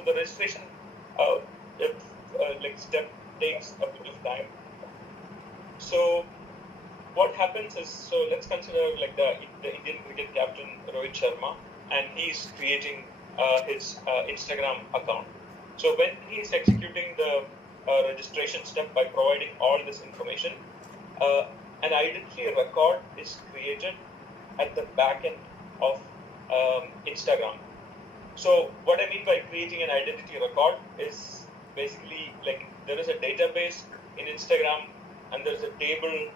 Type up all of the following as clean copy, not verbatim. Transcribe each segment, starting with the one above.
So the registration if, step takes a bit of time. So what happens is, so let's consider like the Indian cricket captain Rohit Sharma, and he's creating his Instagram account. So when he is executing the registration step by providing all this information, an identity record is created at the back end of Instagram. So what I mean by creating an identity record is basically like there is a database in Instagram, and there's a table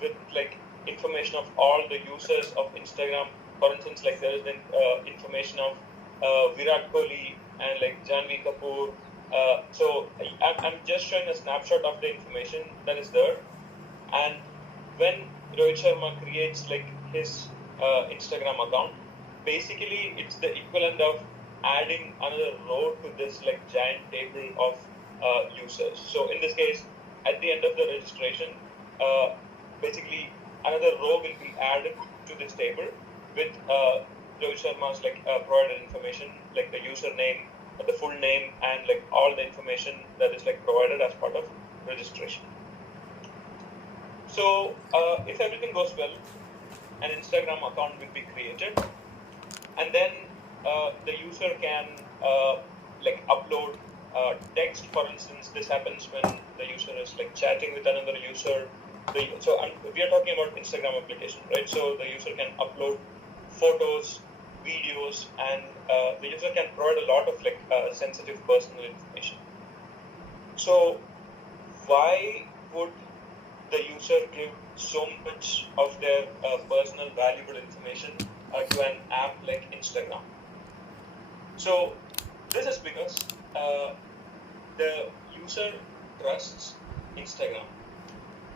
with like information of all the users of Instagram. For instance, like there is information of Virat Kohli and like Janvi Kapoor. So I'm just showing a snapshot of the information that is there. And when Rohit Sharma creates like his Instagram account, basically it's the equivalent of adding another row to this like giant table of users. So in this case, at the end of the registration, basically another row will be added to this table with Rohit Sharma's like provided information, like the username, the full name, and like all the information that is like provided as part of registration. So if everything goes well, an Instagram account will be created, and then the user can like upload text. For instance, this happens when the user is like chatting with another user. So we are talking about Instagram application, right? So the user can upload photos, videos, and the user can provide a lot of like sensitive personal information. So why would the user give so much of their personal valuable information to an app like Instagram? So this is because the user trusts Instagram.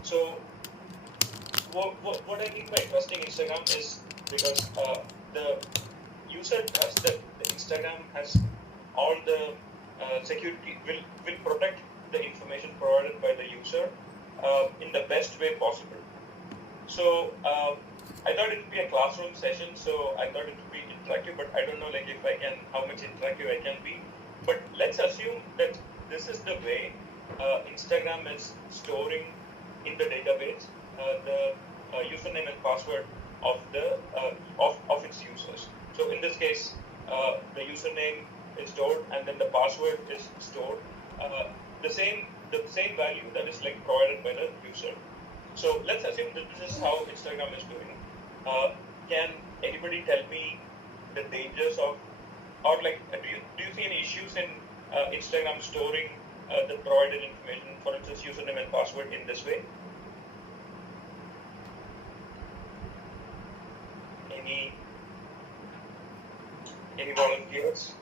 So what I mean by trusting Instagram is because the user trusts that the Instagram has all the security, will protect the information provided by the user in the best way possible. So I thought it would be a classroom session, so I thought it would be interactive, but I don't know like if I can, how much interactive I can be. But let's assume that this is the way Instagram is storing in the database the username and password of the of its users. So in this case, the username is stored, and then the password is stored. The same value that is like provided by the user. So let's assume that this is how Instagram is doing. Can anybody tell me the dangers of, or like do you see any issues in Instagram storing the provided information, for instance username and password, in this way? Any volunteers?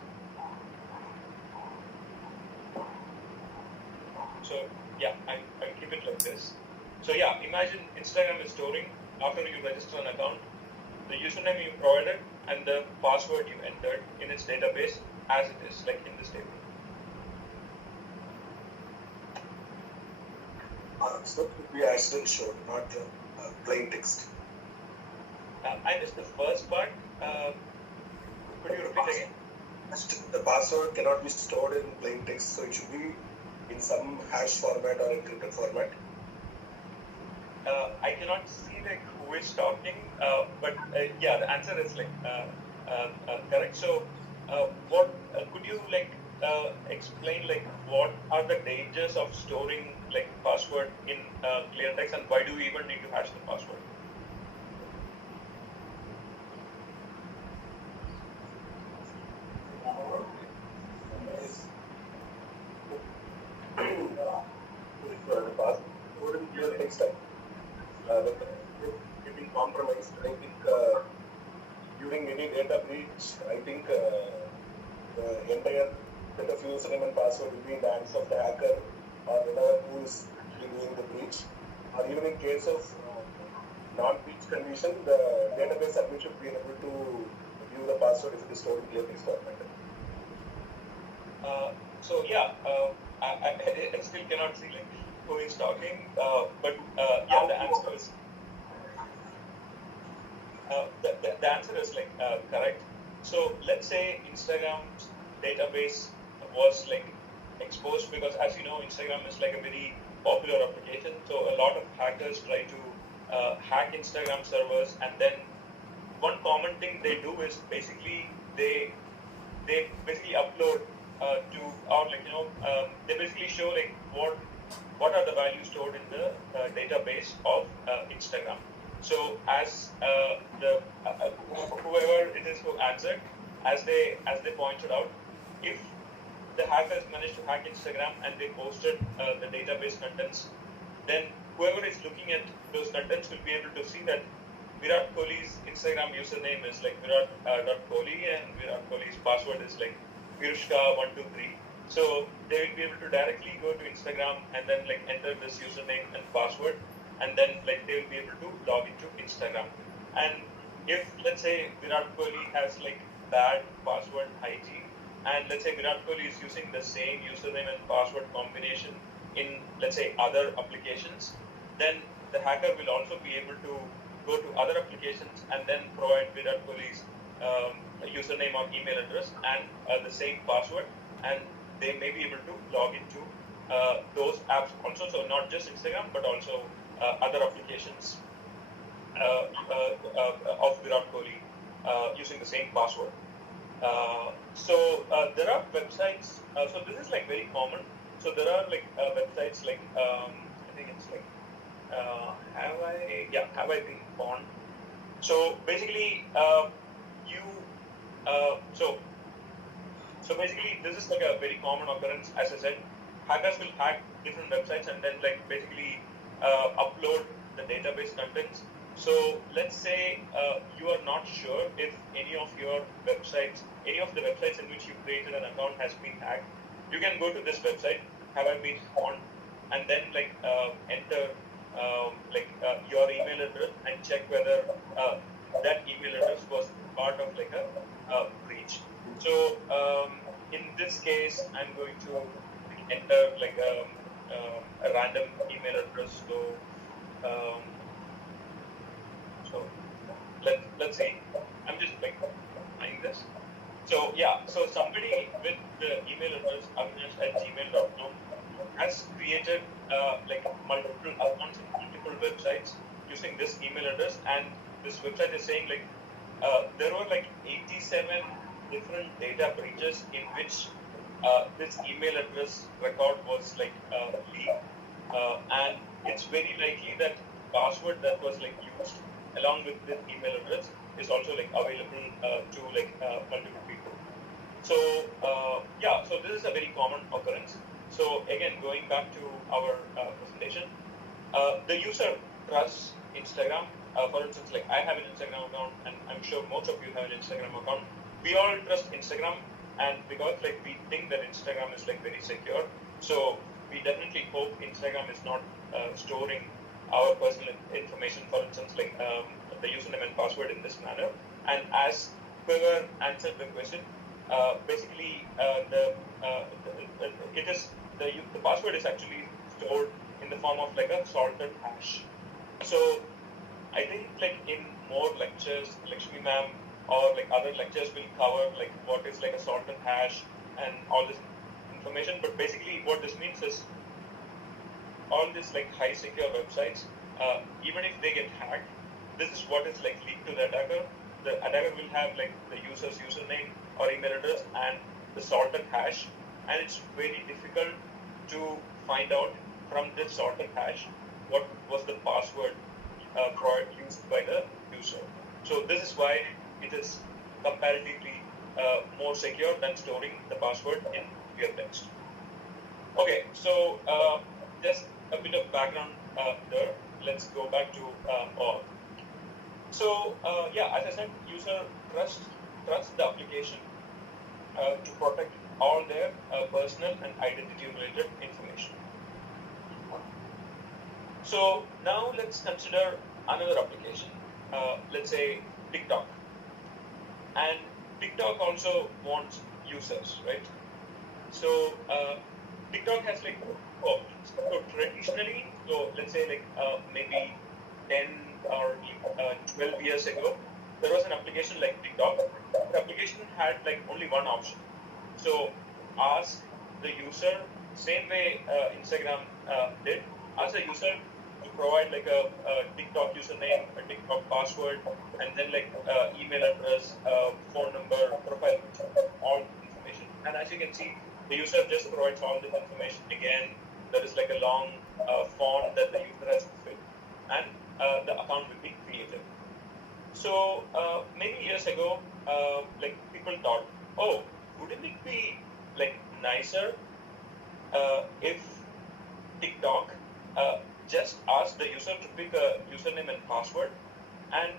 So yeah, I'll keep it like this. So yeah, imagine Instagram is storing, after you register an account, the username you provided and the password you entered in its database as it is, like in this table. So it would be accident showed, not plain text. I missed the first part. Could you repeat again? The password cannot be stored in plain text, so it should be in some hash format or encrypted format. I cannot see like who is talking, but yeah, the answer is like correct. So, what could you like explain like what are the dangers of storing like password in clear text, and why do we even need to hash the password? The password in clear text, getting compromised. I think during any data breach, I think the entire set of username and password will be in the hands of the hacker or whatever who is actually doing the breach. Or even in case of non-breach condition, the database admin should be able to view the password if it is stored in clear text format. So yeah, I still cannot see like who is talking, but yeah, the answer is the answer is like correct. So let's say Instagram's database was like exposed because, as you know, Instagram is like a very popular application. So a lot of hackers try to hack Instagram servers, and then one common thing they do is basically they basically upload to, or like they basically show like what are the values stored in the database of Instagram. So as the whoever it is who answered, as they pointed out, if the hackers managed to hack Instagram and they posted the database contents, then whoever is looking at those contents will be able to see that Virat Kohli's Instagram username is like Virat.Kohli, and Virat Kohli's password is like Virushka123. So they will be able to directly go to Instagram and then like enter this username and password, and then like they will be able to log into Instagram. And if let's say Virat Kohli has like bad password hygiene, and let's say Virat Kohli is using the same username and password combination in, let's say, other applications, then the hacker will also be able to go to other applications and then provide Virat Kohli's username or email address and the same password, and they may be able to log into those apps also. So not just Instagram, but also other applications of Virat Kohli using the same password. So there are websites. So this is like very common. So there are like websites like I think it's like have I been born? So basically so basically this is like a very common occurrence. As I said, hackers will hack different websites and then like basically upload the database contents. So let's say you are not sure if any of your websites, any of the websites in which you created an account has been hacked. You can go to this website, have I been spawned, and then like enter your email address and check whether that email address was part of like a breach. So in this case, I'm going to enter like a random email address. So let's see. I'm just like trying this. So yeah, so somebody with the email address avinash@gmail.com has created like multiple accounts and multiple websites using this email address, and this website is saying like there were like 87 different data breaches in which this email address record was like leaked, and it's very likely that password that was like used along with this email address is also like available to like multiple people. So so this is a very common occurrence. So again, going back to our presentation, the user trusts Instagram. For instance, like I have an Instagram account, and I'm sure most of you have an Instagram account. We all trust Instagram, and because like we think that Instagram is like very secure, so we definitely hope Instagram is not storing our personal information, for instance, like the username and password in this manner. And as whoever answered the question, basically the password is actually stored in the form of like a salted hash. So I think like in more lectures, Lakshmi ma'am or like other lectures will cover like what is like a salted hash and all this information. But basically what this means is all these like high secure websites, even if they get hacked, this is what is like leaked to the attacker. The attacker will have like the user's username or email address and the salted hash, and it's very difficult to find out from this salted hash what was the password used by the user. So this is why it is comparatively more secure than storing the password in clear text. Okay, so just a bit of background there. Let's go back to org. So as I said, user trusts the application to protect all their personal and identity related information. So now let's consider another application. Let's say TikTok. And TikTok also wants users, right? So TikTok has like so traditionally, so let's say like maybe 10 or 12 years ago, there was an application like TikTok. The application had like only one option. So ask the user, same way Instagram did, ask the user to provide like a TikTok username, a TikTok password, and then like email address, phone number, profile picture, all information. And as you can see, the user just provides all this information. Again, there is like a long form that the user has to fill, and the account will be created. So many years ago, like people thought, oh, wouldn't it be like nicer if TikTok just asks the user to pick a username and password, and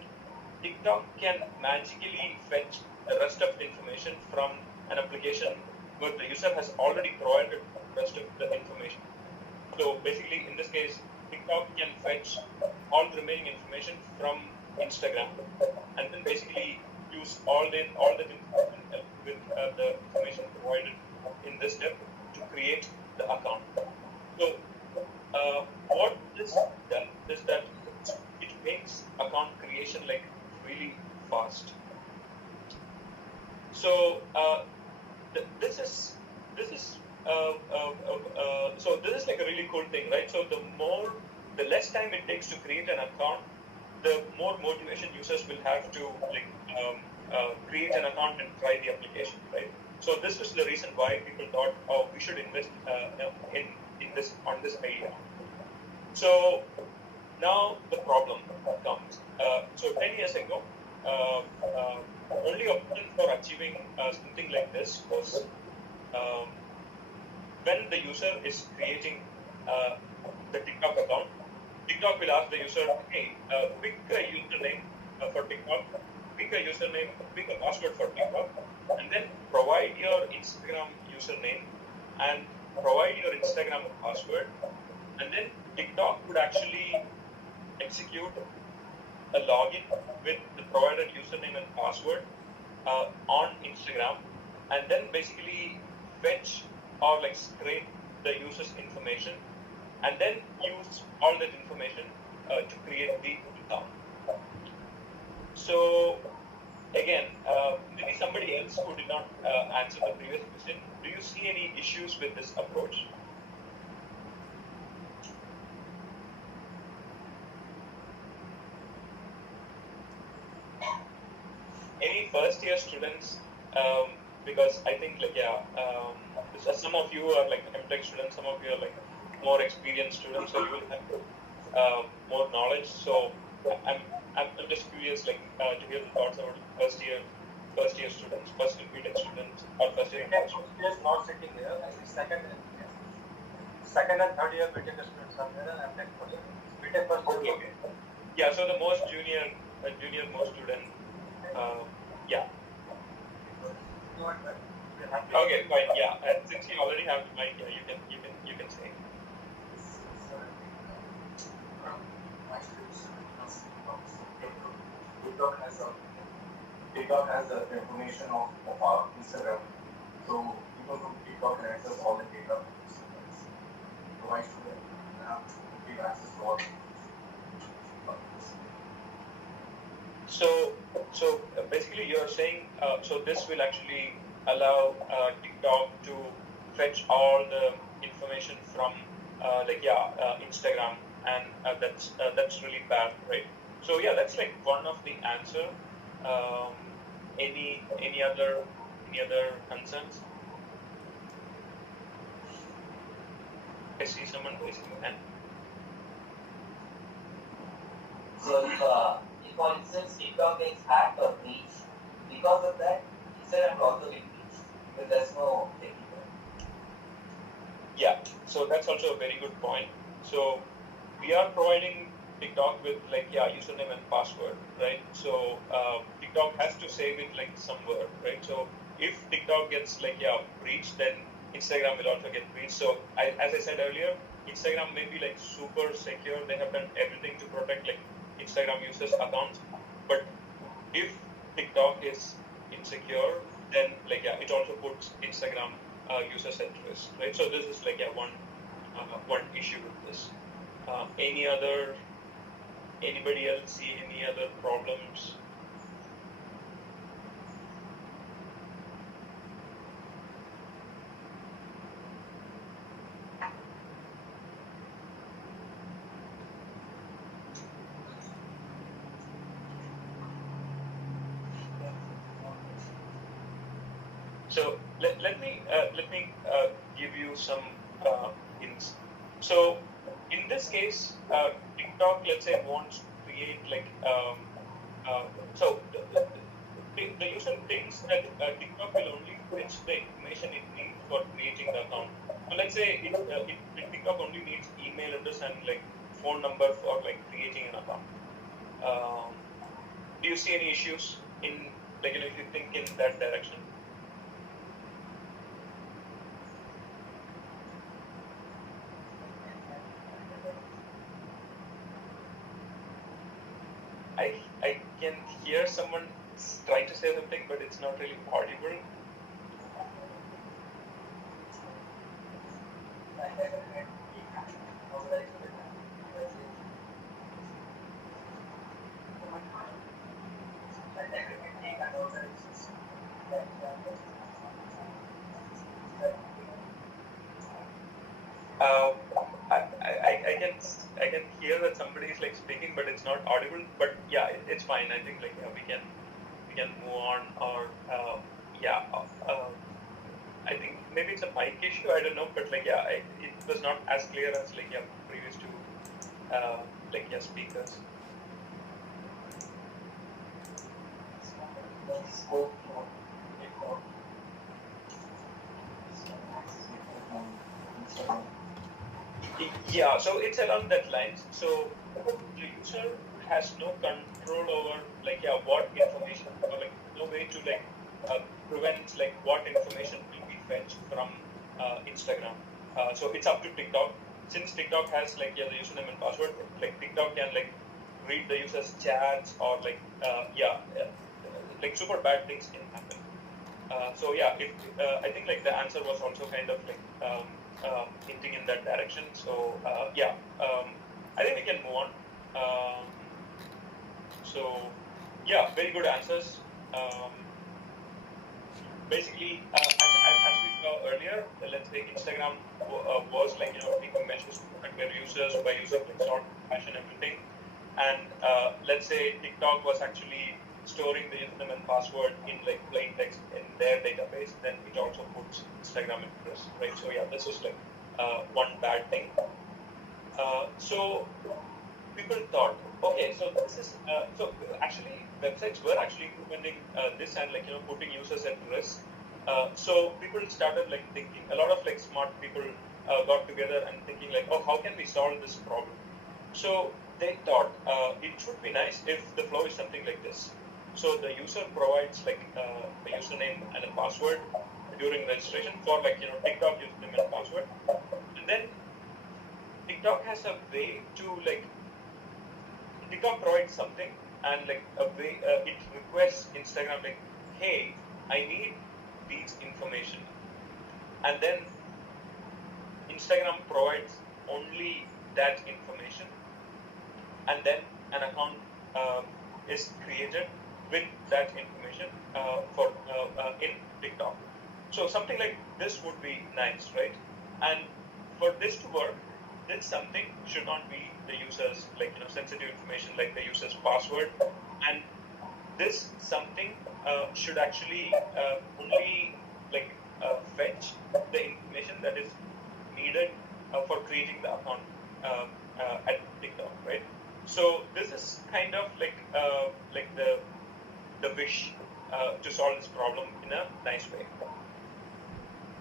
TikTok can magically fetch the rest of the information from an application where the user has already provided the rest of the information. So basically, in this case, TikTok can fetch all the remaining information from Instagram, and then basically use all the information with the information provided in this step to create the account. So what this does is that it makes account creation like really fast. So this is so this is like a really cool thing, right? So the less time it takes to create an account, the more motivation users will have to like create an account and try the application, right? So this was the reason why people thought, oh, we should invest in this on this idea. So now the problem comes. So 10 years ago, only option for achieving something like this was when the user is creating the TikTok account. TikTok will ask the user, hey, pick a username for TikTok, pick a username, pick a password for TikTok, and then provide your Instagram username and provide your Instagram password, and then TikTok would actually execute a login with the provided username and password on Instagram, and then basically fetch or like scrape the user's information, and then use all that information to create the account. So again, maybe somebody else who did not answer the previous question, do you see any issues with this approach? Any first year students? Because I think like some of you are like MTech students, some of you are like more experienced students, so you will have more knowledge. So I'm just curious, like to hear the thoughts about first year students, first year BTech students, or first year. Students not sitting here. I think second and third year BTech students are there, and MTech for BTech first year. Okay. Yeah. So the most junior most student. Yeah. Okay, fine. Yeah, and since you already have the mic, you can say. TikTok has the information of our Instagram, so people from TikTok can access all the data. Provides to them and have complete access to all. So basically, you're saying so this will actually allow TikTok to fetch all the information from Instagram, and that's really bad, right? So yeah, that's like one of the answer. Any other concerns? I see someone raising their hand. So if for instance TikTok gets hacked or breached, because of that, Instagram will also get breached because there's no technical. Yeah, so that's also a very good point. So we are providing TikTok with username and password, right? So TikTok has to save it like somewhere, right? So if TikTok gets breached, then Instagram will also get breached. So as I said earlier, Instagram may be like super secure. They have done everything to protect like Instagram users' accounts. But if TikTok is insecure, then it also puts Instagram users at risk, right? So this is one issue with this. Anybody else see any other problems? So let me give you some hints. So in this case, TikTok, let's say, wants to create like so the user thinks that TikTok will only fetch the information it needs for creating the account. So let's say TikTok only needs email address and like phone number for like creating an account. Do you see any issues in like if you think in that direction? I can hear someone trying to say something, but it's not really audible. I can hear that somebody is like speaking, but it's not audible. But yeah, it's fine. I think like we can move on, or I think maybe it's a mic issue. I don't know, but like it was not as clear as like previous to speakers. Yeah, so it's along that lines. So the user has no control over what information, or like no way to prevent like what information will be fetched from Instagram. So it's up to TikTok. Since TikTok has the username and password, like TikTok can read the user's chats, or super bad things can happen. So yeah, I think the answer was also kind of hinting in that direction. So I think we can move on. So yeah, very good answers. Basically, as we saw earlier, let's say Instagram was taking measures to protect their users by user sort fashion everything, and let's say TikTok was actually storing the username and password in plain text in their database, then it also puts Instagram at risk, right? So yeah, this is one bad thing. So people thought, okay, so this is so actually websites were actually implementing this and putting users at risk. So people started thinking, a lot of smart people got together and thinking oh, how can we solve this problem? So they thought it should be nice if the flow is something like this. So the user provides a username and a password during registration for TikTok username and password, and then TikTok has a way to TikTok provides something, and a way it requests Instagram hey, I need these information, and then Instagram provides only that information, and then an account is created with that information for in TikTok. So something like this would be nice, right? And for this to work, this something should not be the user's sensitive information like the user's password, and this something should actually only fetch the information that is needed for creating the account at TikTok, right? So this is kind of the wish to solve this problem in a nice way.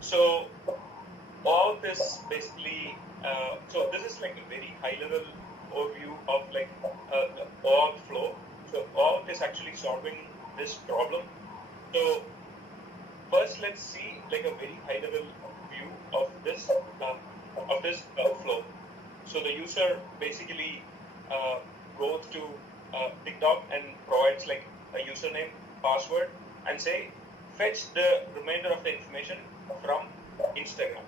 So all this basically, so this is a very high level overview of the org flow. So org is actually solving this problem. So first, let's see a very high level view of this flow. So the user basically goes to TikTok and provides a username, password, and say fetch the remainder of the information from Instagram.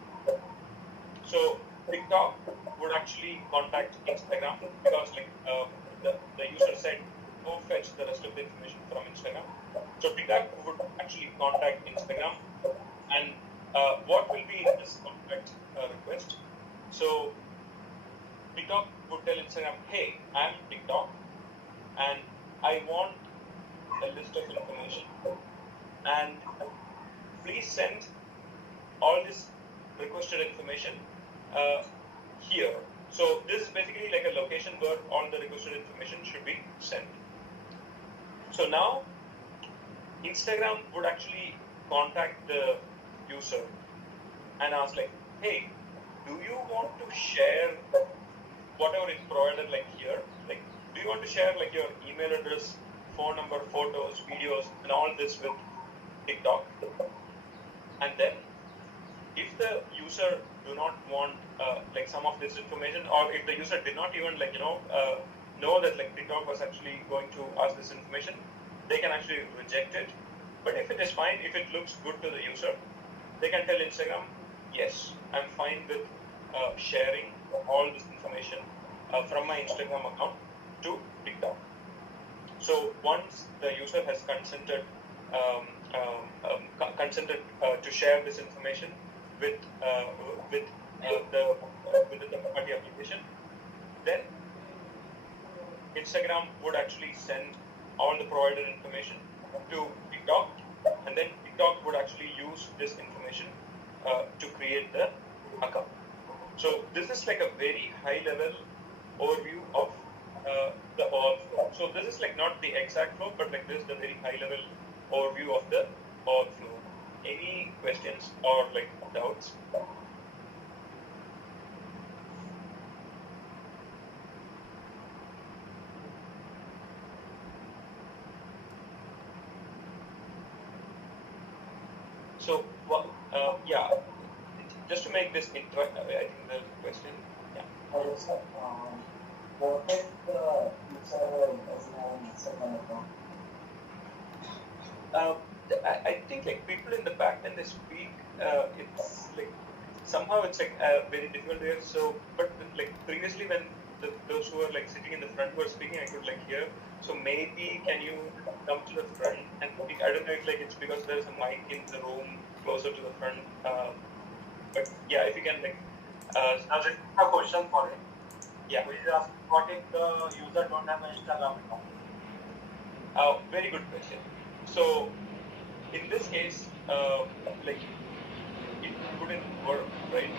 So TikTok would actually contact Instagram because the user said go fetch the rest of the information from Instagram. So TikTok would actually contact Instagram, and what will be in this contact request? So TikTok would tell Instagram, hey, I'm TikTok, and I want a list of information, and please send all this requested information here. So this is basically like a location where all the requested information should be sent. So now Instagram would actually contact the user and ask like, hey, do you want to share whatever is provided like here? Like, do you want to share like your email address, phone number, photos, videos, and all this with TikTok? And then if the user do not want like some of this information, or if the user did not even like know that like TikTok was actually going to ask this information, they can actually reject it. But if it is fine, if it looks good to the user, they can tell Instagram, yes, I'm fine with sharing all this information from my Instagram account to TikTok. So once the user has consented to share this information with the third-party application, then Instagram would actually send all the provided information to TikTok, and then TikTok would actually use this information to create the account. So this is like a very high-level overview of the OAuth flow. So this is like not the exact flow, but like this is the very high-level overview of the OAuth flow. Any questions or like doubts? So, yeah, just to make this interactive, I think the question, yeah. Hello, sir. What if the user doesn't have an Instagram account? I think like people in the back end they speak, it's like somehow it's like very difficult to hear. So, but like previously when those who are like sitting in the front were speaking, I could like hear. So maybe can you come to the front and speak? I don't know if like it's because there's a mic in the room closer to the front. But yeah, if you can like. Now this is a question for him. Yeah. We ask what if the user don't have an Instagram account? Very good question. So in this case, like it wouldn't work, right?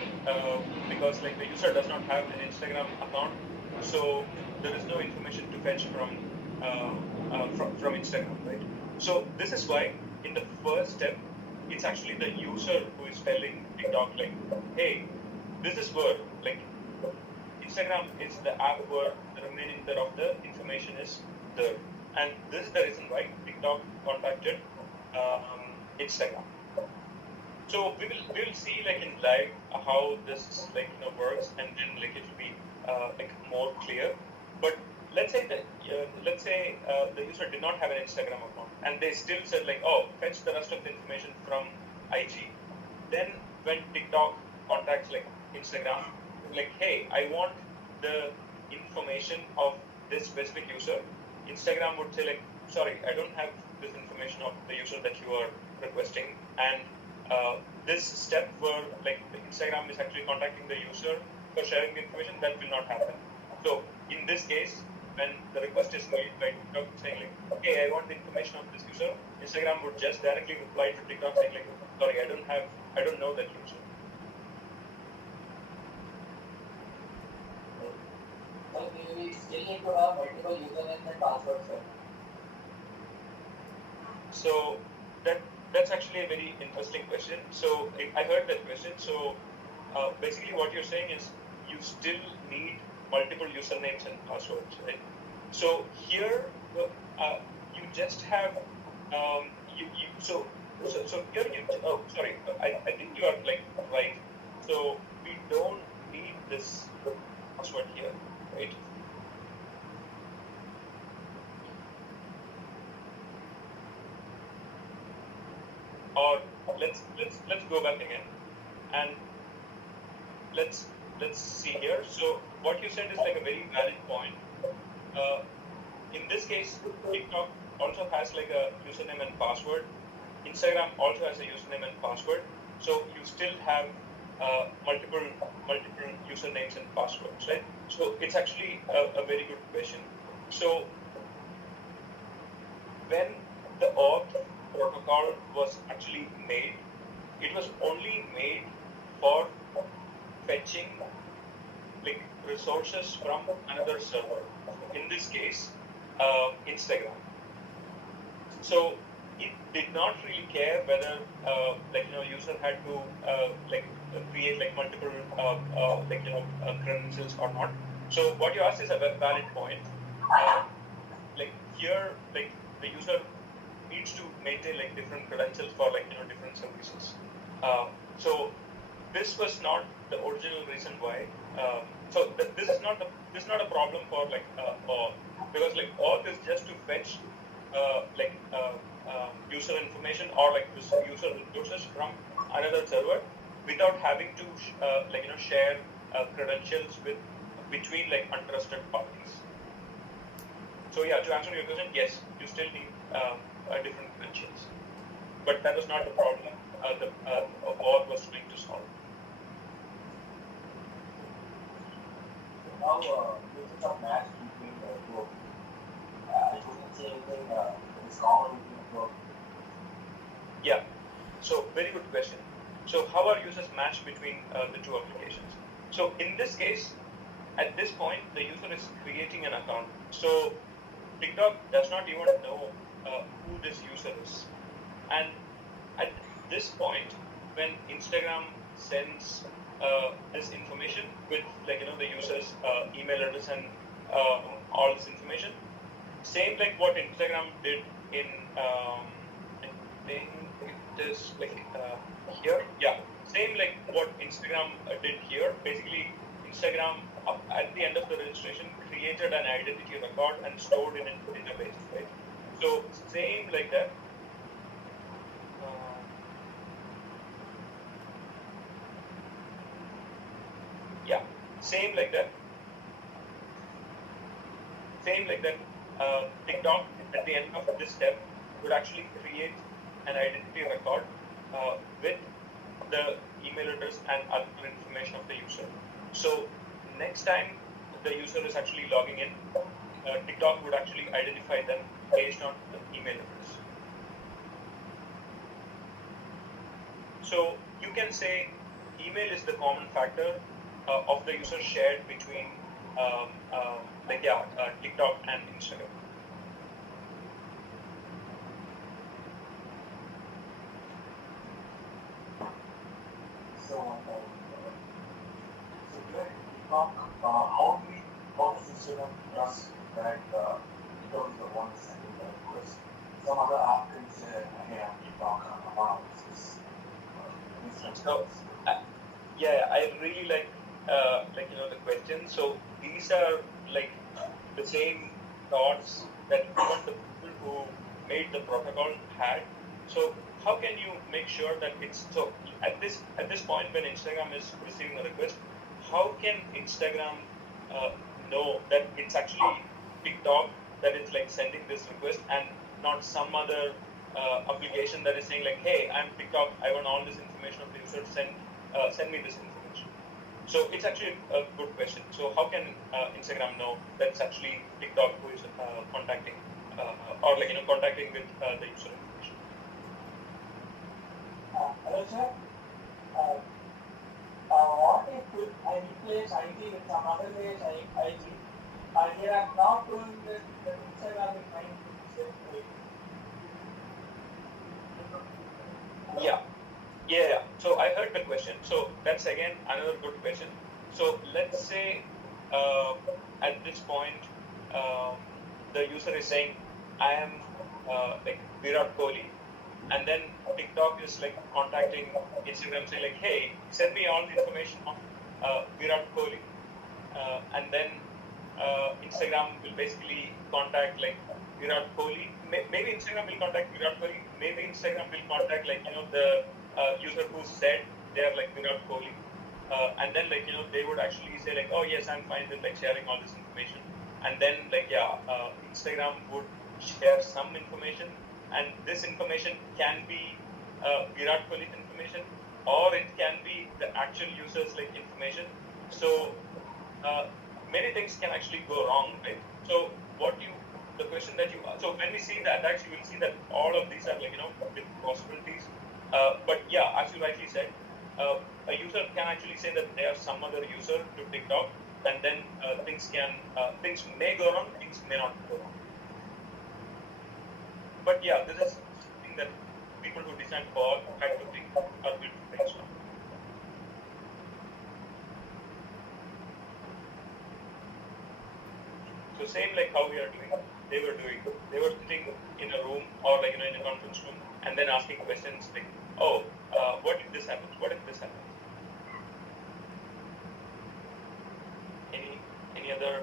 Because like the user does not have an Instagram account, so there is no information to fetch from Instagram, right? So this is why in the first step, it's actually the user who is telling TikTok like, hey, this is where like Instagram is the app where the remaining bit of the information is there, and this is the reason why TikTok contacted Instagram. So we will see like in live how this like works, and then like it will be like more clear. But let's say that the user did not have an Instagram account, and they still said like, oh, fetch the rest of the information from IG. Then when TikTok contacts like Instagram, like, hey, I want the information of this specific user, Instagram would say like, sorry, I don't have this information of the user that you are requesting, and this step where like Instagram is actually contacting the user for sharing the information, that will not happen. So in this case, when the request is made by TikTok saying like, okay, I want the information of this user, Instagram would just directly reply to TikTok saying like, sorry, I don't know that user. So we still need to have multiple usernames and passwords, sir. So that's actually a very interesting question. So I heard that question. So basically what you're saying is you still need multiple usernames and passwords, right? So here you just have so here I think you are like right. So we don't need this password here, right? Or let's go back again and let's see here. So what you said is like a very valid point. In this case, TikTok also has like a username and password. Instagram also has a username and password. So you still have multiple usernames and passwords, right? So it's actually a very good question. So when the OAuth protocol was actually made, it was only made for fetching like resources from another server. In this case, Instagram. So it did not really care whether user had to create like multiple credentials or not. So what you asked is a valid point. Here the user needs to maintain like different credentials for different services. So this was not the original reason why. This is not a problem for because like auth is just to fetch user information or like this user resources from another server without having to share credentials between like untrusted parties. So yeah, to answer your question, yes, you still need different credentials, but that was not the problem the auth was trying to solve. Now, this is a match between the two of you. I wouldn't say anything that is common between the two of you. Yeah, so very good question. So how are users matched between the two applications? So in this case, at this point, the user is creating an account. So TikTok does not even know who this user is. And at this point, when Instagram sends this information with the user's email address and all this information, same like what Instagram did in I think it is here, yeah, same like what Instagram did here. Basically, Instagram at the end of the registration created an identity record and stored in a database, right? So same like that. Yeah, same like that. Same like that. TikTok at the end of this step would actually create an identity record with the email address and other information of the user. So next time the user is actually logging in, TikTok would actually identify them based on the email address. So you can say email is the common factor of the user shared between TikTok and Instagram. So here TikTok, how does Instagram trust that TikTok is the one sending the request? Some other app can say, hey, I'm TikTok, I'm one of this. So, I really like the question. So these are like the same thoughts that even the people who made the protocol had. So how can you make sure that it's so at this point when Instagram is receiving a request, how can Instagram know that it's actually TikTok that is like sending this request and not some other application that is saying like, hey, I'm TikTok, I want all this information of the user, send me this information. So it's actually a good question. So how can Instagram know that it's actually TikTok who is contacting or contacting with the user information? Hello sir. What if I replace ID with some other way ID? Here I'm not doing this Instagram is trying to set Yeah. So I heard the question. So that's again another good question. So let's say at this point the user is saying, I am like Virat Kohli, and then TikTok is like contacting Instagram saying like, hey, send me all the information on Virat Kohli, and then Instagram will basically contact like Virat Kohli. Maybe Instagram will contact Virat Kohli. Maybe Instagram will contact the user who said they are like Virat Kohli, and then they would actually say like, oh yes, I'm fine with like sharing all this information, and then Instagram would share some information, and this information can be Virat Kohli's information, or it can be the actual user's like information. So many things can actually go wrong, right? So the question that you asked, so when we see that, actually we'll see that all of these are different possibilities But yeah, as you rightly said, a user can actually say that they are some other user to TikTok, and then things may go wrong, things may not go wrong. But yeah, this is something that people who design for try to think are built to fix now. So same like how we are doing, they were sitting in a room or like in a conference room and then asking questions like, oh, what if this happens? What if this happens? Any other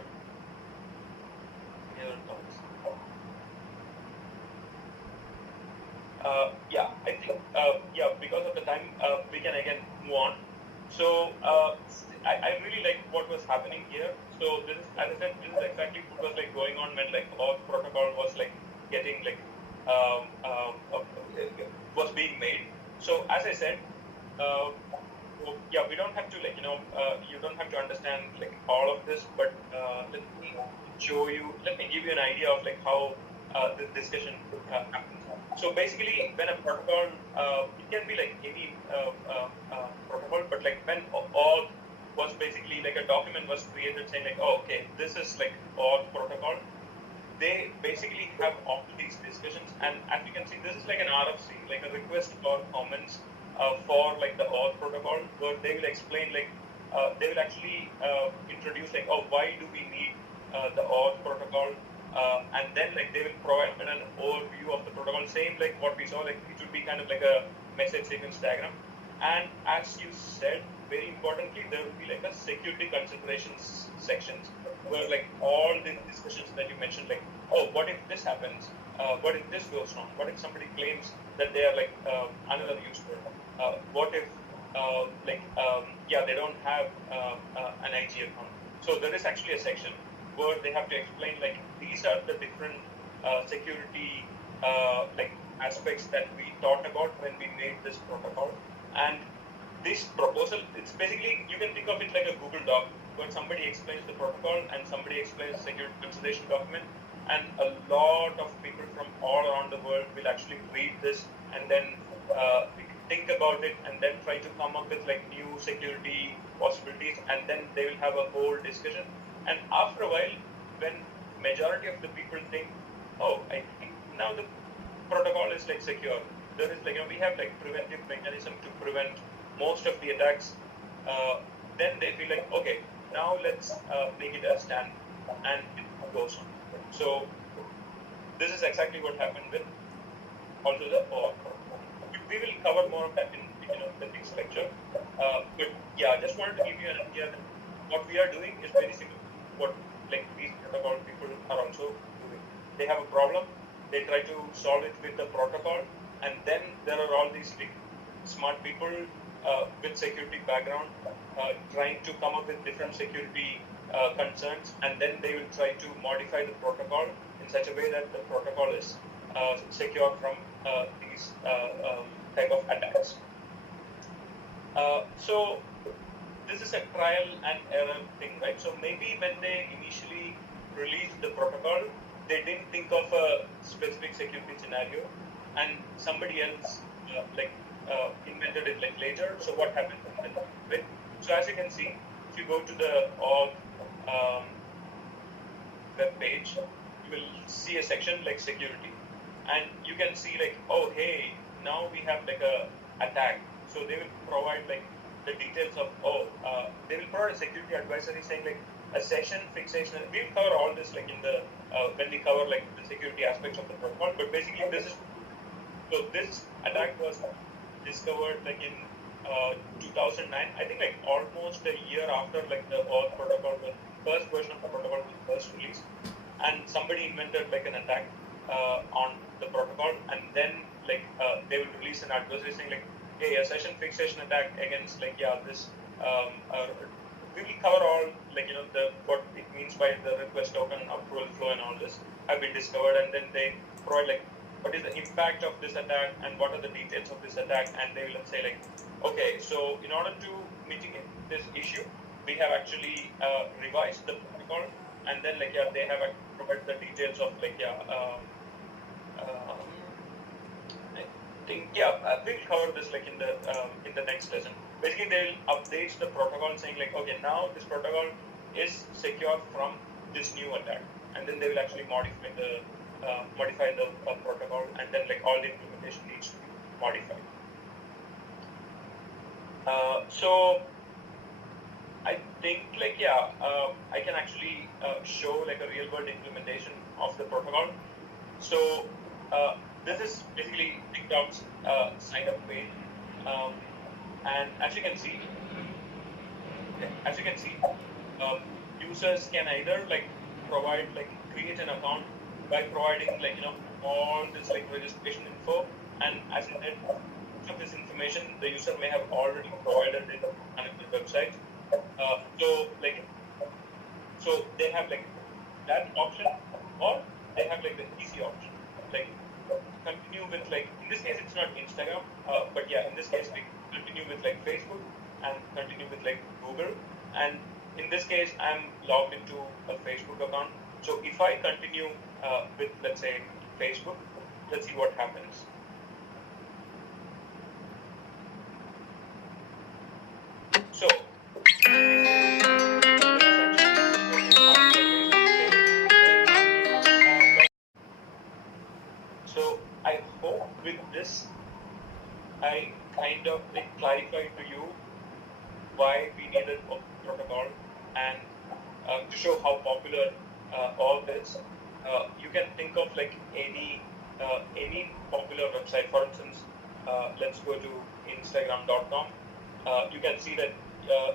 thoughts? Yeah, I think because of the time we can again move on. So I really like what was happening here. So this is, as I said, this is exactly what was like going on when like auth protocol was like getting like was being made. So as I said, we don't have to like you don't have to understand like all of this, but let me give you an idea of like how this discussion happens. So basically, when a protocol, it can be like any protocol, but like when auth was basically like a document was created saying like, oh, okay, this is like auth protocol. They basically have all these discussions, and as you can see, this is like an RFC, like a request for comments for like the auth protocol, where they will explain like they will actually introduce like, oh, why do we need the auth protocol, and then like they will provide an overview of the protocol, same like what we saw, like it would be kind of like a message sequence diagram. And as you said, very importantly, there will be like a security considerations sections where like all the discussions that you mentioned, like, oh, what if this happens? What if this goes wrong? What if somebody claims that they are like another user? What if they don't have an IG account? So there is actually a section where they have to explain like these are the different security like aspects that we thought about when we made this protocol. And this proposal, it's basically, you can think of it like a Google Doc where somebody explains the protocol and somebody explains the security consideration document, and a lot of people from all around the world will actually read this and then think about it and then try to come up with like new security possibilities, and then they will have a whole discussion. And after a while, when majority of the people think, oh, I think now the protocol is like secure, there is like, we have like preventive mechanism to prevent most of the attacks, then they feel like, okay, now let's make it a stand, and it goes on. So this is exactly what happened with also the auth. We will cover more of that in the next lecture. But yeah, I just wanted to give you an idea that what we are doing is very similar to what like these protocol people are also doing. They have a problem, they try to solve it with the protocol, and then there are all these smart people with security background trying to come up with different security concerns, and then they will try to modify the protocol in such a way that the protocol is secure from these type of attacks. So this is a trial and error thing, right? So maybe when they initially released the protocol, they didn't think of a specific security scenario, and somebody else invented it like later. So what happened? So as you can see, if you go to the auth web page, you will see a section like security, and you can see like, oh hey, now we have like a attack. So they will provide like the details of they will provide a security advisory saying like a session fixation. We'll cover all this like in the when we cover like the security aspects of the protocol. But basically this attack was discovered like in 2009. I think like almost a year after like the auth protocol, the first version of the protocol was first released, and somebody invented like an attack on the protocol, and then like they will release an advisory saying like, hey, a session fixation attack against like this. We will cover all like what it means by the request token, approval flow, and all this have been discovered, and then they provide like what is the impact of this attack and what are the details of this attack, and they will say like, okay, so in order to mitigate this issue, we have actually revised the protocol, and then like they have provided the details of like think we'll cover this like in the next lesson. Basically, they'll update the protocol saying like, okay, now this protocol is secure from this new attack, and then they will actually modify the protocol, and then like all the implementation needs to be modified. So I think like I can actually show like a real world implementation of the protocol. So this is basically TikTok's sign up page, and as you can see, users can either like provide like create an account by providing like all this like registration info, and as I said, of this information the user may have already provided in the website. So they have like that option, or they have like the easy option, like continue with like, in this case it's not Instagram, but yeah, in this case we continue with like Facebook and continue with like Google, and in this case I'm logged into a Facebook account. So if I continue with let's say Facebook, let's see what happens. So I hope with this I kind of like clarified to you why we needed a protocol, and to show how popular all this. You can think of like any popular website. For instance, let's go to Instagram.com. You can see that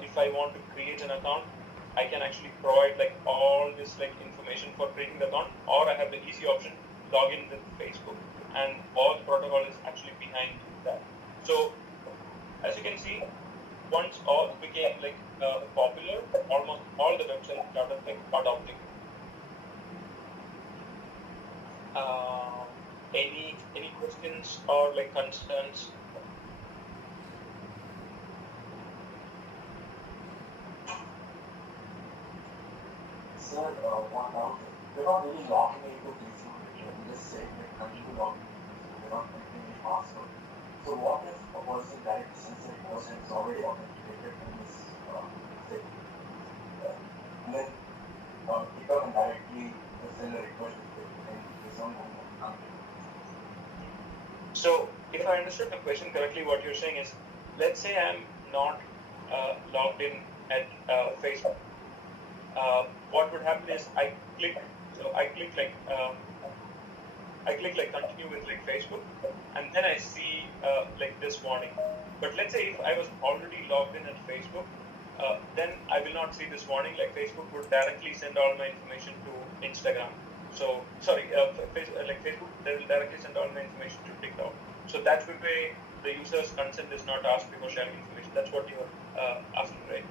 if I want to create an account, I can actually provide like all this like information for creating the account, or I have the easy option, log in with Facebook, and all protocol is actually behind that. So as you can see, once all became like popular, almost all the websites started like adopting. Any questions or like concerns? Sir, one doubt. We're not really logging into Facebook. We're just saying that continue logging into Facebook. We're not putting any password. So what if a person directly sends a request and it's already authenticated in this thing? And then TikTok can directly send a request and his own company. So if I understood the question correctly, what you're saying is, let's say I'm not logged in at Facebook. What would happen is I click like continue with like Facebook, and then I see like this warning. But let's say if I was already logged in at Facebook, then I will not see this warning. Like Facebook would directly send all my information to Instagram. So sorry, like Facebook, they will directly send all my information to TikTok. So that way the user's consent is not asked before sharing information. That's what you are asking, right?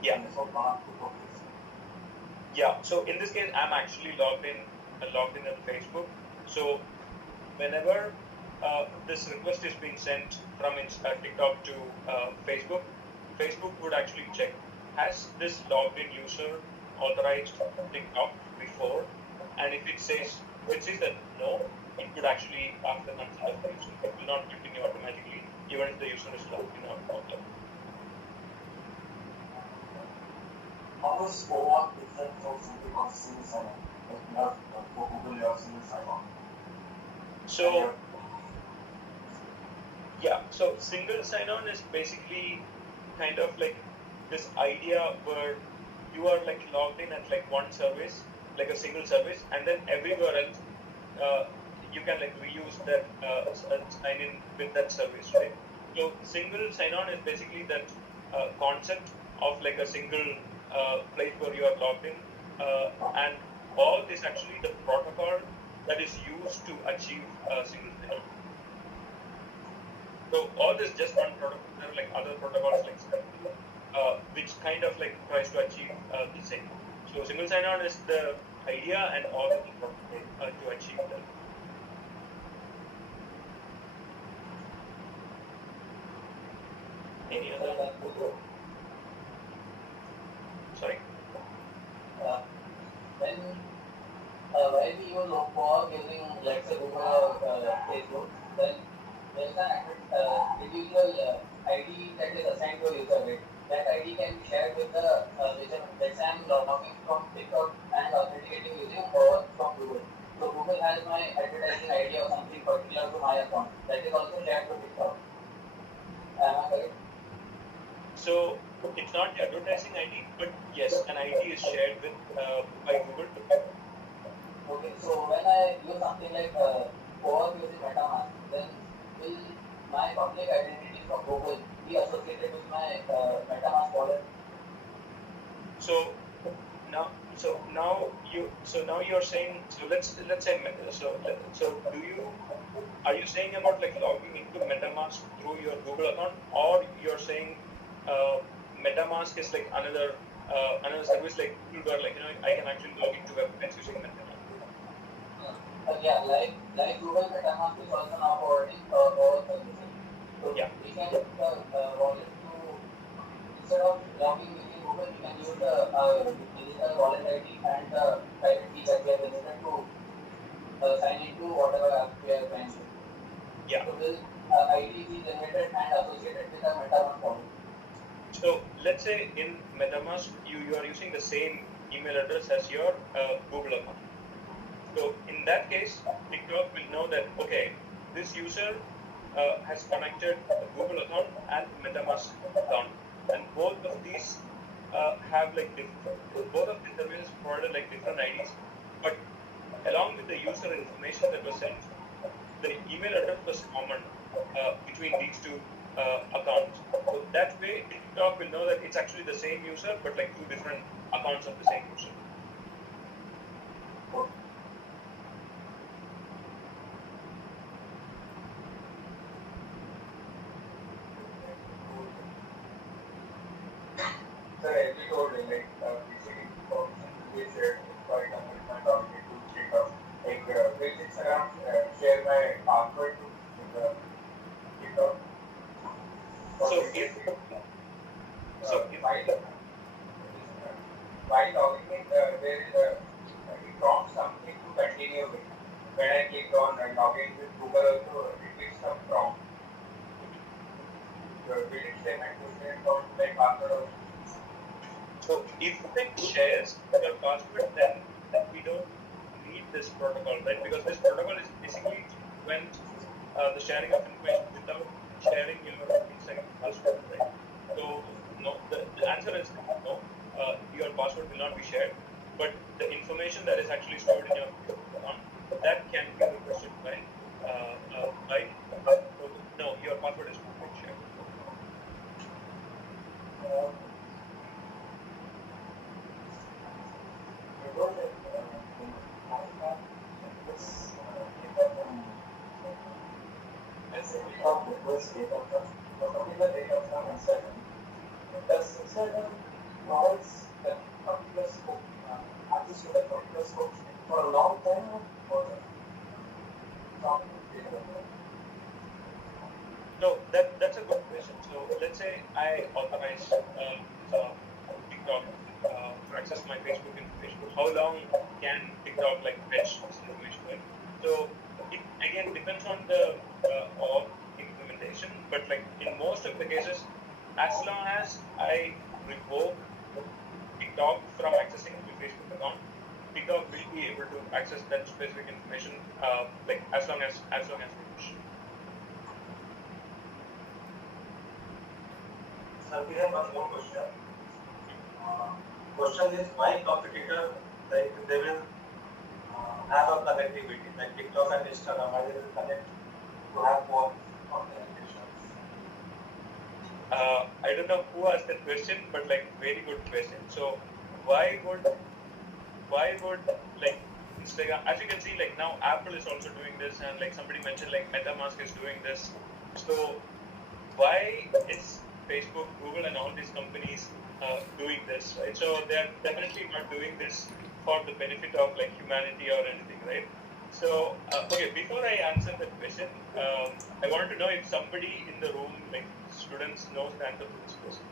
Yeah. Yeah. So in this case, I'm actually logged in at Facebook. So whenever this request is being sent from TikTok to Facebook, Facebook would actually check, has this logged in user authorized TikTok before, and if it says that no, it would actually ask the consent of the user. It will not continue automatically, even if the user is logged in or not. How is OAuth different from something called single sign-on? Like you have for Google, you have single sign-on. So yeah, so single sign-on is basically kind of like this idea where you are like logged in at like one service, like a single service, and then everywhere else you can like reuse that sign in with that service, right? So single sign-on is basically that concept of like a single place where you are logged in, and all this actually the protocol that is used to achieve single sign-on. So all this just one protocol. There are like other protocols like which kind of like tries to achieve the same. So single sign-on is the idea, and all of the protocol to achieve that. Any other? Sorry. while we use for using, let's say, Google or Facebook, then there's an individual ID that is assigned to a user, right? That ID can be shared with the user. Let's say I'm logging from TikTok and authenticating using or from Google. So Google has my advertising ID or something particular to my account. That is also shared to TikTok. Am I correct? So it's not the advertising ID, but yes, an ID is shared with by Google. Okay, so when I use something like for using MetaMask, then will my public identity from Google be associated with my MetaMask wallet? So now you're saying, so let's say, are you saying about like logging into MetaMask through your Google account, or you're saying MetaMask is like another service like Google, where like I can actually log into websites using MetaMask? Yeah, like Google MetaMask is also now providing all services. So Yeah. we can use the wallet to, instead of logging using Google, we can use the digital wallet ID and the private key that we have registered to sign into whatever app we are trying to. Yeah. So will ID be generated and associated with the MetaMask wallet? So let's say in MetaMask you are using the same email address as your Google account. So in that case, TikTok will know that okay, this user has connected a Google account and MetaMask account, and both of these have like both of the services provided like different IDs, but along with the user information that was sent, the email address was common between these two accounts. So that way, TikTok will know that it's actually the same user, but like two different accounts of the same user. Sir, as you told me, like basically information we shared, for example, if I'm logging into TikTok, like will Instagram share my password to TikTok? So while logging in, there is it prompts something to continue with. When I click on login with Google also, it gives some prompt. Will it statement to share my password also? So if it shares your password, then we don't need this protocol, right? Because this protocol is basically when the sharing of information without sharing your Instagram password, right? So no, the answer is no. Your password will not be shared, but the information that is actually stored in your account, that can be requested by no, your password is not shared. Does Instagram provides that particular scope, access to that particular scope for a long time or not? No, that's a good question. So let's say I authorize TikTok to access my Facebook information. How long can TikTok like fetch this information, right? So it again depends on the org implementation, but like in most of the cases, as long as I revoke TikTok from accessing my Facebook account, TikTok will be able to access that specific information like as long as we wish. Sir, we have one more question. Question is why competitor, like they will have a connectivity like TikTok and Instagram, why they will connect to have more authentications? I don't know who asked that question, but like very good question. So why would like Instagram, as you can see, like now Apple is also doing this, and like somebody mentioned like MetaMask is doing this. So why is Facebook, Google, and all these companies doing this, right? So they're definitely not doing this for the benefit of like humanity or anything, right? So okay, before I answer that question, I wanted to know if somebody in the room, like students, knows the answer to this question.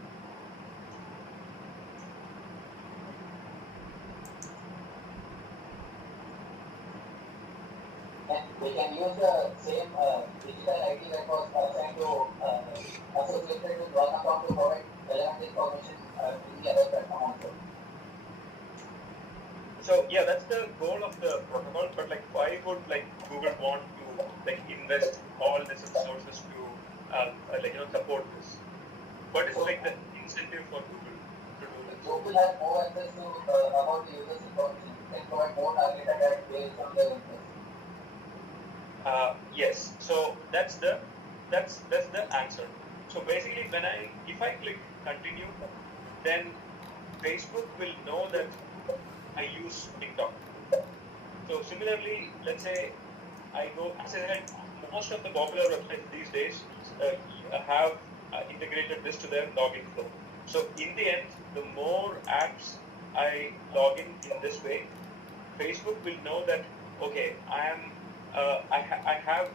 and they can use the same digital ID that was assigned to associated with one account to provide relevant information in the other platform also. So yeah, that's the goal of the protocol. But like, why would like Google want to like invest all these resources to support this? What is like the incentive for Google to do this? Google has more access to about the users' information. It can provide more targeted ads based on their interest. Yes. So that's the answer. So basically, if I click continue, then Facebook will know that I use TikTok. So similarly, let's say I go, as I said, most of the popular websites these days have integrated this to their login flow. So in the end, the more apps I log in this way, Facebook will know that okay, I have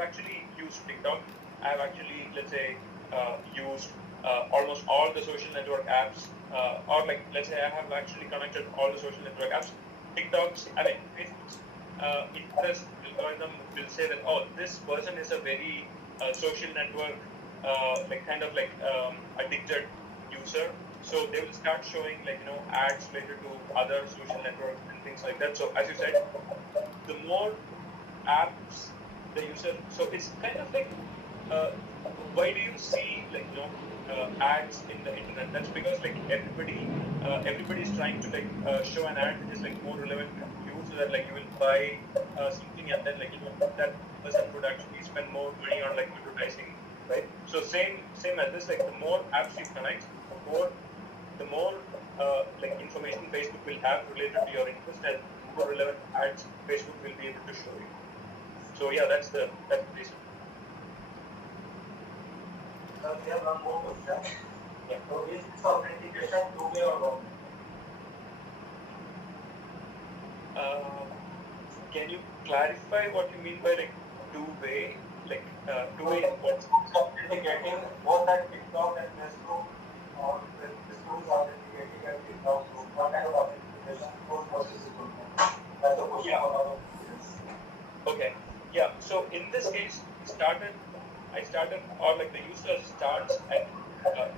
actually used TikTok. I have actually, let's say, used almost all the social network apps, or like, let's say, I have actually connected all the social network apps. TikTok's, Facebook's interest algorithm will say that, oh, this person is a very social network, addicted user. So they will start showing ads related to other social networks and things like that. So as you said, the more apps the user, so it's kind of like, why do you see ads in the internet? That's because everybody is trying to show an ad which is more relevant to you, so that you will buy something, and then that person would actually spend more money on advertising, right? So same as this, the more apps you connect, the more information Facebook will have related to your interest, and more relevant ads Facebook will be able to show you. So yeah, that's the reason. We have one more question. Yeah. So is this authentication two-way or one-way? Can you clarify what you mean by two-way? Two-way in what? Authenticating both at TikTok and Facebook, or Facebook is authenticating at TikTok. So what kind of authentication both processes is going on? That's the question for our audience. Okay. Yeah. So in this case, I started, or the user starts at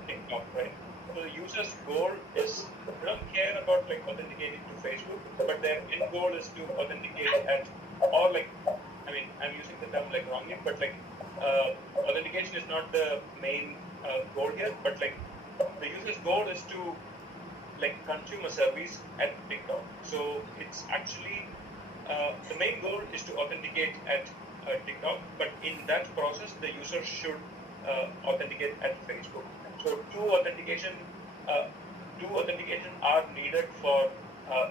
TikTok, right? So the user's goal is, they don't care about authenticating to Facebook, but their end goal is to authenticate at, or I'm using the term wrongly, but authentication is not the main goal here, but the user's goal is to consume a service at TikTok. So it's actually the main goal is to authenticate at TikTok, but in that process, the user should authenticate at Facebook. So two authentication are needed for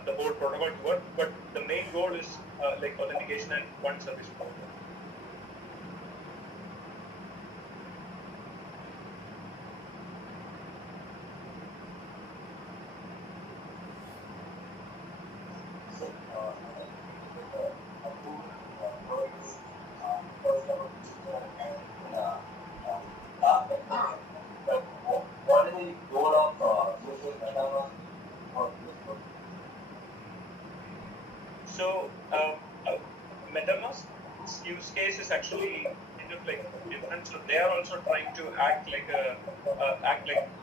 the whole protocol to work, but the main goal is authentication at one service provider. What is the goal of using MetaMask for Facebook? So MetaMask's use case is actually kind of different. So they are also trying to act like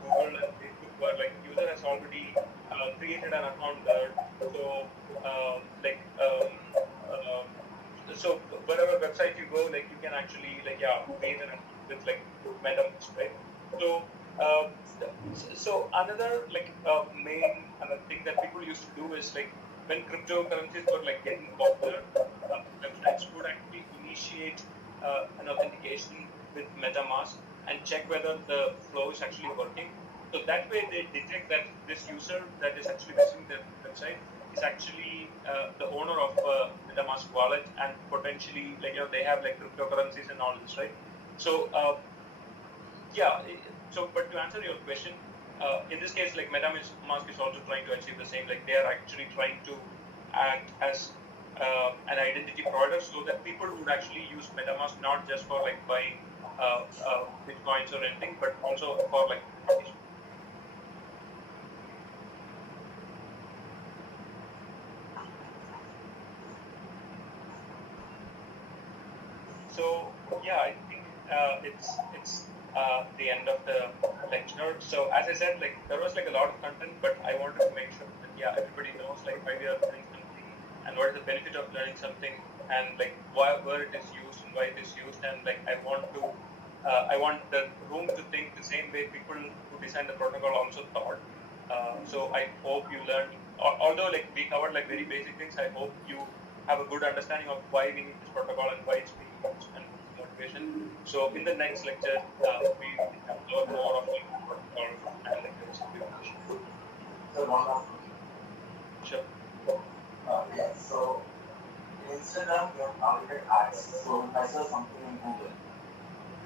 Google and Facebook, where user has already created an account there. So so whatever website you go, you can actually create an account with MetaMask, right? So so another main thing that people used to do is when cryptocurrencies were getting popular, websites would actually initiate an authentication with MetaMask and check whether the flow is actually working. So that way they detect that this user that is actually visiting their website is actually the owner of MetaMask wallet, and potentially they have cryptocurrencies and all this, right? So yeah. So, but to answer your question, in this case, MetaMask is also trying to achieve the same. They are actually trying to act as an identity provider, so that people would actually use MetaMask not just for buying bitcoins or anything, but also for Yeah, I think it's the end of the lecture. So as I said, like there was like a lot of content, but I wanted to make sure that yeah everybody knows like why we are learning something and what is the benefit of learning something and like where it is used and why it is used and like I want the room to think the same way people who designed the protocol also thought. So I hope you learned. Although like we covered like very basic things, I hope you have a good understanding of why we need this protocol and why it's being used and motivation. So in the next lecture, we have learn more of like protocol and like the rest of the information. So one last question. Sure. Yeah, so Instagram, you have targeted ads. So I saw something in Google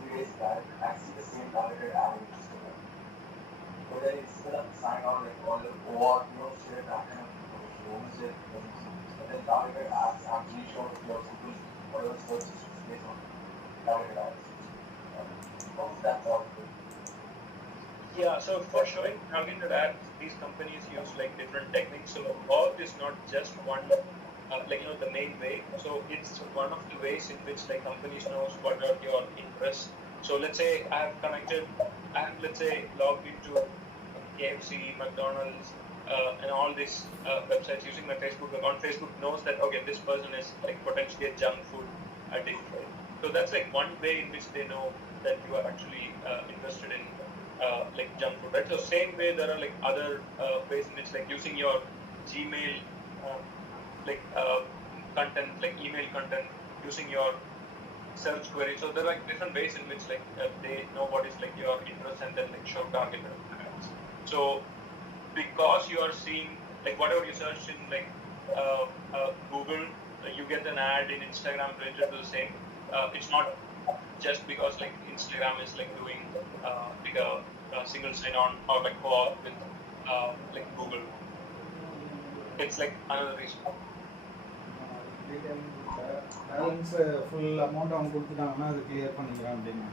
2 days back. I see the same targeted ad in Instagram. But then instead of sign on like all the or share that kind of information, ownership, but then targeted ads actually show your Google whatever search is based on targeted ads. What's that possible? Yeah, so for showing targeted ads, these companies use like different techniques. So org is not just one, the main way. So it's one of the ways in which like companies knows what are your interests. So let's say I have let's say logged into KFC, McDonald's, and all these websites using my Facebook account. Facebook knows that okay, this person is like potentially a junk food addict, right? So that's like one way in which they know that you are actually interested in like junk food, right? So same way there are like other ways in which like using your Gmail content, like email content, using your search query. So there are like different ways in which like they know what is like your interest and then like show targeted ads. So because you are seeing like whatever you search in like Google, you get an ad in Instagram related to the same. It's not just because like Instagram is like doing like a single sign-on or like co-op with like Google. It's like another reason. Balance full amount அவங்க கொடுத்துட்டாங்கன்னா அது clear பண்ணிக்கலாம் அப்படின்னு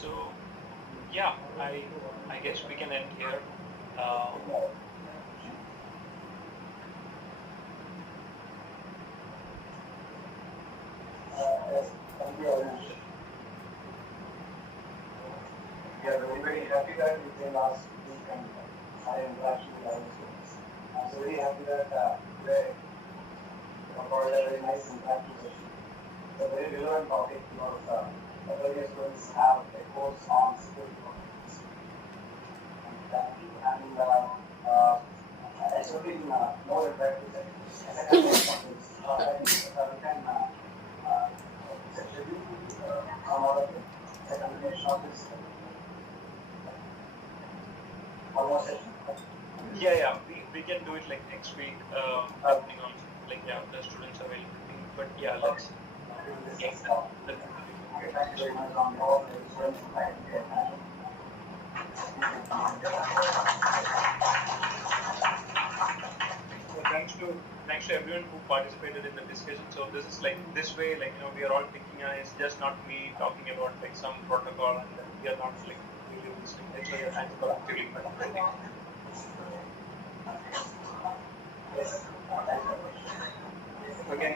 So yeah, I guess we can end here. Thank you, Arush. We are very, very happy that you came last week and had an interaction with our students. I'm so very happy that today we recorded a very nice interactive session. It's a very relevant topic because earlier students have a course on security components. And actually more interactive sessions. As a kind of topics, we can come out of it. It's a combination of this. One more session. Yeah, we can do it like next week, depending on like the students availability. But yeah, let's. Thank you very much on all the students. So thanks to everyone who participated in the discussion. So this is like this way, like we are all thinking, it's just not me talking about like some protocol, and we are not like really listening. That's why you're thanks for actively participating. Okay.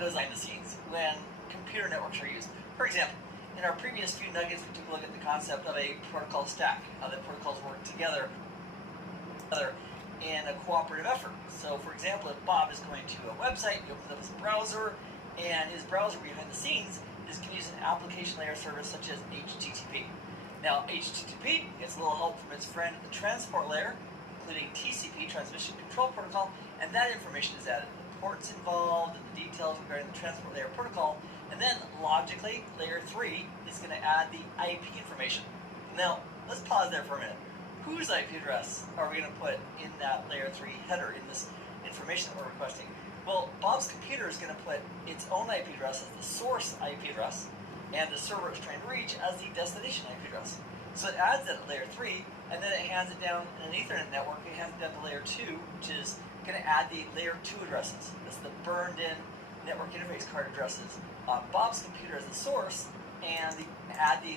goes behind the scenes when computer networks are used. For example, in our previous few nuggets, we took a look at the concept of a protocol stack, how the protocols work together in a cooperative effort. So, for example, if Bob is going to a website, he opens up his browser, and his browser behind the scenes is going to use an application layer service such as HTTP. Now, HTTP gets a little help from its friend, the transport layer, including TCP, Transmission Control Protocol, and that information is added. The ports involved and the details regarding the transport layer protocol, and then, logically, layer 3 is going to add the IP information. Now, let's pause there for a minute. Whose IP address are we going to put in that layer 3 header in this information that we're requesting? Well, Bob's computer is going to put its own IP address as the source IP address, and the server it's trying to reach as the destination IP address. So it adds that at layer 3, and then it hands it down in an Ethernet network. It hands it down to layer 2, which is going to add the layer 2 addresses. That's the burned-in network interface card addresses on Bob's computer as the source, and add the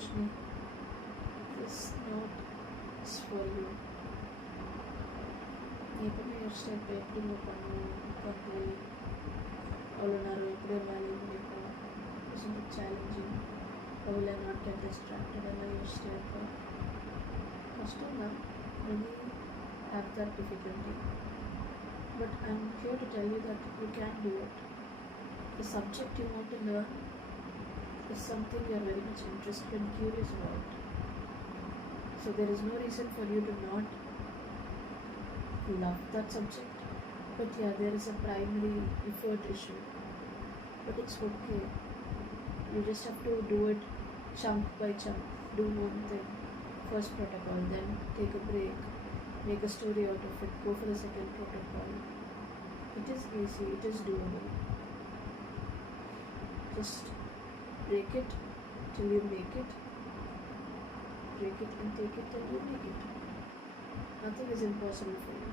Roshni, this note is for you. எப்பவுமே யோசிச்சேன் இப்போ எப்படி move பண்ணணும் உட்காந்து அவ்வளோ நேரம் எப்படி வேலையை முடிப்போம் it's challenging how will I not get distracted எல்லாம் யோசிச்சிட்டே இருப்பேன் கஷ்டம் தான் many have that difficulty but I'm here to tell you that you can do it. The subject you want to learn is something you are very much interested and curious about, so there is no reason for you to not love that subject. But yeah, there is a primary effort issue, but it's okay. You just have to do it chunk by chunk. Do one thing, first protocol, then take a break, make a story out of it, go for the second protocol. It is easy, it is doable. Just break it till you make it, break it and take it till you make it. Nothing is impossible for you.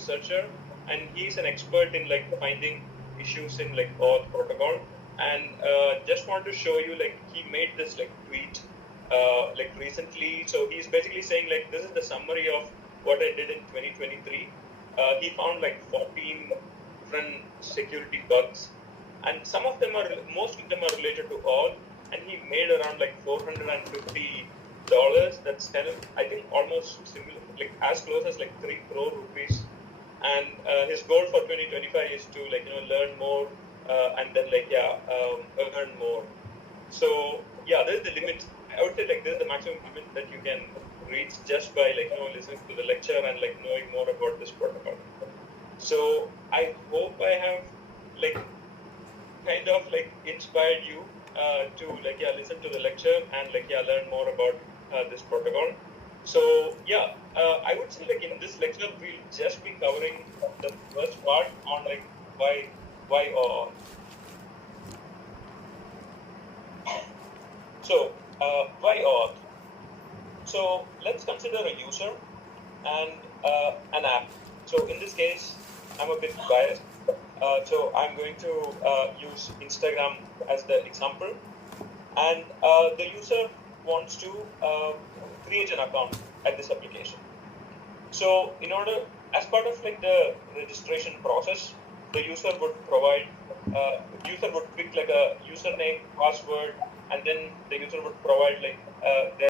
researcher, and he's an expert in like finding issues in like OAuth protocol. And just want to show you, like, he made this like tweet like recently. So he's basically saying like, this is the summary of what I did in 2023. He found like 14 different security bugs, and most of them are related to OAuth, and he made around like $450. That's kind of, I think, almost similar, like as close as like 3 crore rupees. And his goal for 2025 is to like, learn more and then like earn more. So yeah, this is the limit. I would say like this is the maximum limit that you can reach just by like listening to the lecture and like knowing more about this protocol. So I hope I have like kind of like inspired you to like listen to the lecture and like learn more about this protocol. So yeah, I would say like in this lecture we'll just be covering the first part on like why OAuth. So why OAuth? So let's consider a user and an app. So in this case, I'm a bit biased. So I'm going to use Instagram as the example. And the user wants to create an account at this application. So as part of like the registration process, the user would pick like a username, password, and then the user would provide like their